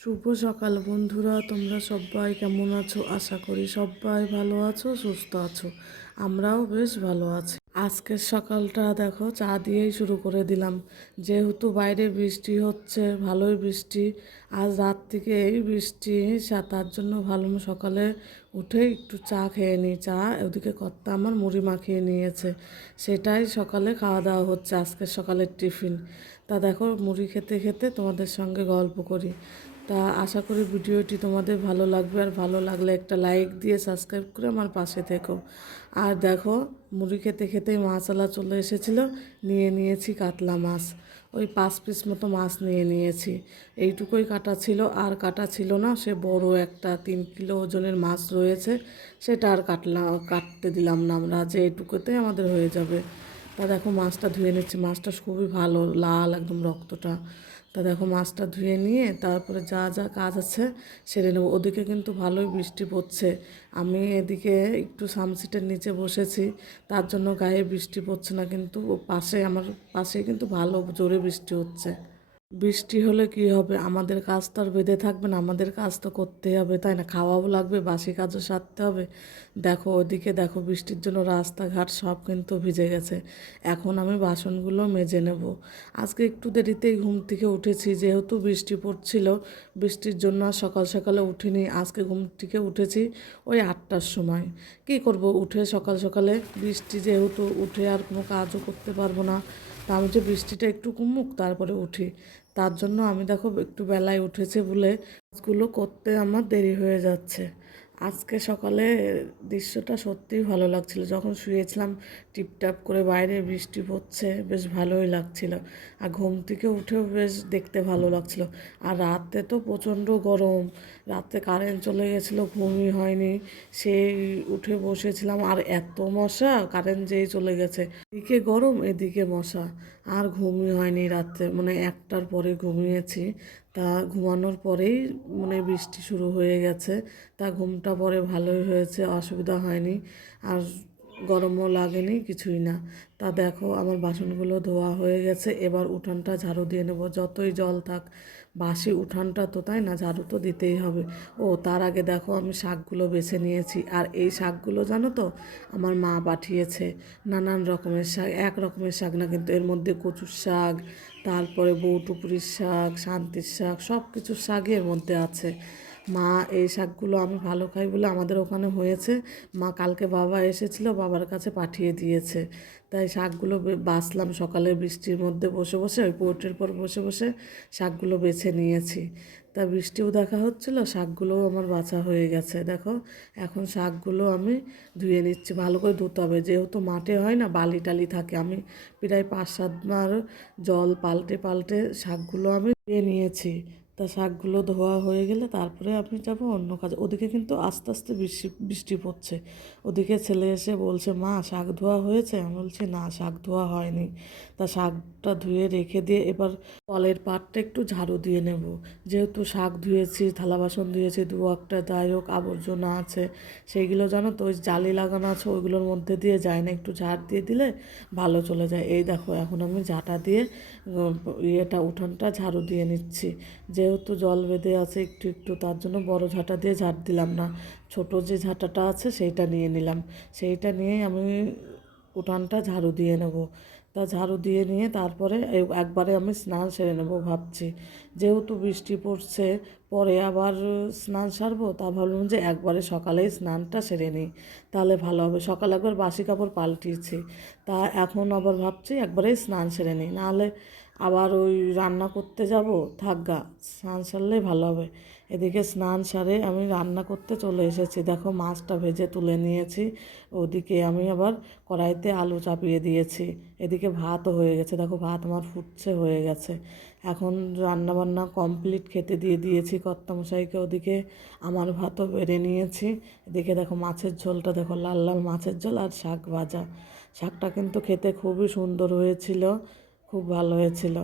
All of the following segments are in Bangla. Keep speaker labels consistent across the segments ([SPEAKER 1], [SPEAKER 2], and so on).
[SPEAKER 1] শুভ সকাল বন্ধুরা, তোমরা সবাই কেমন আছো? আশা করি সবাই ভালো আছো, সুস্থ আছো। আমরাও বেশ ভালো আছি। আজকের সকালটা দেখো, চা দিয়েই শুরু করে দিলাম। যেহেতু বাইরে বৃষ্টি হচ্ছে, ভালোই বৃষ্টি। আজ রাত থেকে এই বৃষ্টি তার জন্য ভালো সকালে উঠে একটু চা খেয়ে নিই। চা ওদিকে কর্তা আমার মুড়ি মাখিয়ে নিয়েছে। সেটাই সকালে খাওয়া দাওয়া হচ্ছে আজকের সকালের টিফিন। তা দেখো, মুড়ি খেতে খেতে তোমাদের সঙ্গে গল্প করি। তা আশা করি ভিডিওটি তোমাদের ভালো লাগবে আর ভালো লাগলে একটা লাইক দিয়ে সাবস্ক্রাইব করে আমার পাশে থেকো। আর দেখো, মুড়ি খেতে খেতেই মাছালা চলে এসেছিল, নিয়ে নিয়েছি কাতলা মাছ। ওই পাঁচ পিস মতো মাছ নিয়ে নিয়েছি। এইটুকুই কাটা ছিল, আর কাটা ছিল না, সে বড় একটা তিন কিলো ওজনের মাছ রয়েছে, সেটা আর কাটলাম কাটতে দিলাম না আমরা, যে এইটুকুতেই আমাদের হয়ে যাবে। তা দেখো মাছটা ধুয়ে নিচ্ছি। মাছটা খুবই ভালো, লাল একদম রক্তটা। তা দেখো মাছটা ধুয়ে নিয়ে তারপরে যা যা কাজ আছে সেরে নেব। ওদিকে কিন্তু ভালোই বৃষ্টি পড়ছে। আমি এদিকে একটু সামসিটের নিচে বসেছি। তার জন্য গায়ে বৃষ্টি পড়ছে না, কিন্তু পাশে আমার, পাশে কিন্তু ভালো জোরে বৃষ্টি হচ্ছে। বৃষ্টি হলে কি হবে? আমাদের কাজ তো আর বেঁধে থাকবে না, আমাদের কাজ তো করতেই হবে, তাই না? খাওয়াও লাগবে, বাসি কাজও সারতে হবে। দেখো ওদিকে দেখো, বৃষ্টির জন্য রাস্তাঘাট সব কিন্তু ভিজে গেছে। এখন আমি বাসনগুলো মেজে নেব। আজকে একটু দেরিতেই ঘুম থেকে উঠেছি, যেহেতু বৃষ্টি পড়ছিল, বৃষ্টির জন্য সকাল সকালে উঠিনি, আজকে ঘুম থেকে উঠেছি ওই আটটার সময়। কি করব? উঠে সকাল সকালে বৃষ্টি যেহেতু, উঠে আর কোনো কাজও করতে পারব না। তা আমি যে বৃষ্টিটা একটু কমুক, তারপরে উঠি। তার জন্য আমি দেখো একটু বেলায় উঠেছে বলে কাজগুলো করতে আমার দেরি হয়ে যাচ্ছে। আজকে সকালে দৃশ্যটা সত্যিই ভালো লাগছিল। যখন শুয়েছিলাম, টিপটাপ করে বাইরে বৃষ্টি পড়ছে, বেশ ভালোই লাগছিল। আর ঘুম থেকে উঠেও বেশ দেখতে ভালো লাগছিল। আর রাতে তো প্রচণ্ড গরম। রাতে কারেন্ট চলে গেছিল, ঘুমই হয়নি। সেই উঠে বসেছিলাম। আর এত মশা, কারেন্ট যেই চলে গেছে। এদিকে গরম, এদিকে মশা। আর ঘুমই হয়নি রাতে। মানে একটার পরে ঘুমিয়েছি। তা ঘুমানোর পরেই মানে বৃষ্টি শুরু হয়ে গেছে। তা ঘুমটা পরে ভালোই হয়েছে, অসুবিধা হয়নি। আর গরমও লাগেনি, কিছুই না। তা দেখো, আমার বাসনগুলো ধোয়া হয়ে গেছে, এবার উঠানটা ঝাড়ু দিয়ে নেব। যতই জল থাক, বাসি উঠানটা তো, তাই না? ঝাড়ু তো দিতেই হবে। ও, তার আগে দেখো, আমি শাকগুলো বেছে নিয়েছি। আর এই শাকগুলো জানো তো, আমার মা পাঠিয়েছে। নানান রকমের শাক, এক রকমের শাক না, কিন্তু এর মধ্যে কচুর শাক, তারপরে বৌটুপুরির শাক, শান্তির শাক সব কিছু শাকই এর মধ্যে আছে। মা, এই শাকগুলো আমি ভালো খাই বলে আমাদের ওখানে হয়েছে। মা কালকে বাবা এসেছিল, বাবার কাছে পাঠিয়ে দিয়েছে। তাই শাকগুলো বাছলাম সকালে বৃষ্টির মধ্যে বসে বসে, ওই পোর্টের পর বসে বসে শাকগুলো বেছে নিয়েছি। তা বৃষ্টিও দেখা হচ্ছিল, শাকগুলোও আমার বাছা হয়ে গেছে। দেখো, এখন শাকগুলো আমি ধুয়ে নিচ্ছি, ভালো করে ধুতে হবে। যেহেতু মাঠে হয় না বালি টালি থাকে। আমি প্রায় পাঁচ সাতবার জল পাল্টে পাল্টে শাকগুলো আমি ধুয়ে নিয়েছি। তা শাকগুলো ধোয়া হয়ে গেলে তারপরে আমি যাব অন্য কাজে। ওদিকে কিন্তু আস্তে আস্তে বৃষ্টি বৃষ্টি পড়ছে। ওদিকে ছেলে এসে বলছে, মা, শাক ধোয়া হয়েছে? আমি বলছি, না, শাক ধোয়া হয়নি। তা শাকটা ধুয়ে রেখে দিয়ে এবার কলের পাটটা একটু ঝাড়ু দিয়ে নেব। যেহেতু শাক ধুয়েছি, থালা বাসন ধুয়েছি, দু একটা হোক আবর্জনা আছে, সেইগুলো জানো তো, ওই জালি লাগানো আছে, ওইগুলোর মধ্যে দিয়ে যায় না, একটু ঝাড় দিয়ে দিলে ভালো চলে যায়। এই দেখো, এখন আমি ঝাঁটা দিয়ে ইয়েটা, উঠানটা ঝাড়ু দিয়ে নিচ্ছি। যেহেতু জল বেঁধে আছে, একটু একটু তার জন্য বড় ঝাঁটা দিয়ে ঝাঁট দিলাম না। ছোট যে ঝাঁটাটা আছে, সেইটা নিয়ে নিলাম। সেইটা নিয়ে আমি উঠানটা ঝাড়ু দিয়ে নেব। তা ঝাড়ু দিয়ে নিয়ে তারপরে একবারে আমি স্নান সেরে নেব ভাবছি। যেহেতু বৃষ্টি পড়ছে, পরে আবার স্নান সারবো, তা ভাবলাম যে একবারে সকালেই স্নানটা সেরে নিই। তাহলে ভালো হবে। সকালে একবার বাসি কাপড় পাল্টিয়েছি। তা এখন আবার ভাবছি একবারেই স্নান সেরে নিই। নাহলে আবার ওই রান্না করতে যাব? থাকগা স্নান সারলেই ভালো হবে। এদিকে স্নান সারে আমি রান্না করতে চলে এসেছি। দেখো মাছটা ভেজে তুলে নিয়েছি। ওদিকে আমি আবার কড়াইতে আলু চাপিয়ে দিয়েছি। এদিকে ভাতও হয়ে গেছে। দেখো ভাত আমার ফুটছে হয়ে গেছে। এখন রান্না বান্না কমপ্লিট খেতে দিয়ে দিয়েছি কর্তামশাইকে। ওদিকে আমার ভাতও বেড়ে নিয়েছি। এদিকে দেখো মাছের ঝোলটা, দেখো লাল লাল মাছের ঝোল আর শাক ভাজা। শাকটা কিন্তু খেতে খুবই সুন্দর হয়েছিল। খুব ভালো হয়েছিল।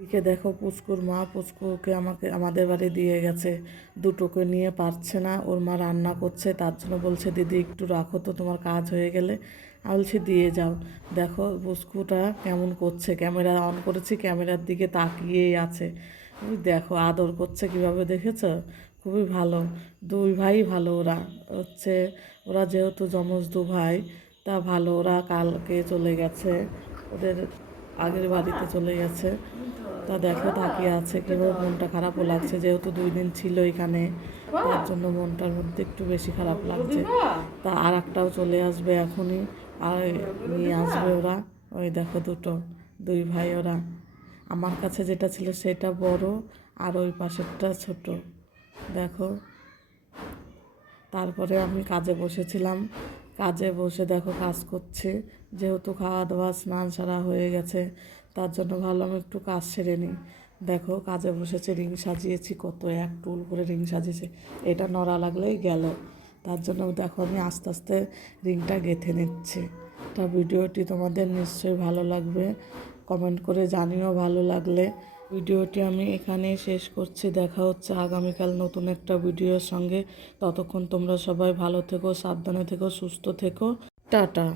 [SPEAKER 1] এদিকে দেখো পুচকুর মা, পুচকুকে আমাকে, আমাদের বাড়ি দিয়ে গেছে। দুটোকে নিয়ে পারছে না, ওর মা রান্না করছে, তার জন্য বলছে, দিদি, একটু রাখো তো, তোমার কাজ হয়ে গেলে। আমি বলছি, দিয়ে যাও। দেখো পুচকুটা কেমন করছে, ক্যামেরা অন করেছি, ক্যামেরার দিকে তাকিয়েই আছে। দেখো আদর করছে কীভাবে, দেখেছ? খুবই ভালো। দুই ভাই ভালো ওরা। হচ্ছে ওরা যেহেতু যমজ দু ভাই, তা ভালো, ওরা কালকে চলে গেছে। ওদের আগের বাড়িতে চলে গেছে। তা দেখো তাকিয়ে আছে কীভাবে মনটা খারাপও লাগছে। যেহেতু দুই দিন ছিল এখানে, তার জন্য মনটার মধ্যে একটু বেশি খারাপ লাগছে। তা আর একটাও চলে আসবে এখনই। আর নিয়ে আসবে ওরা। ওই দেখো দুটো, দুই ভাই ওরা। আমার কাছে যেটা ছিল সেটা বড় আর ওই পাশেরটা ছোট। দেখো। তারপরে আমি কাজে বসেছিলাম। কাজে বসে দেখো কাজ করছে। যেহেতু খাওয়া দাওয়া স্নান সারা হয়ে গেছে, তার জন্য ভাবলাম একটু কাজ সেরে নিই। দেখো কাজে বসেছে, রিং সাজিয়েছি, কত এক টুল করে রিং সাজিয়েছে। এটা নড়া লাগলেই গেল। তার জন্য দেখো আমি আস্তে আস্তে রিংটা গেঁথে নিচ্ছি। তা ভিডিওটি তোমাদের নিশ্চয়ই ভালো লাগবে। কমেন্ট করে জানিও ভালো লাগলে। ভিডিওটি আমি এখানেই শেষ করছি। দেখা হচ্ছে আগামীকাল নতুন একটা ভিডিওর সঙ্গে। ততক্ষণ তোমরা সবাই ভালো থেকো, সাবধানে থেকো, সুস্থ থেকো। টাটা।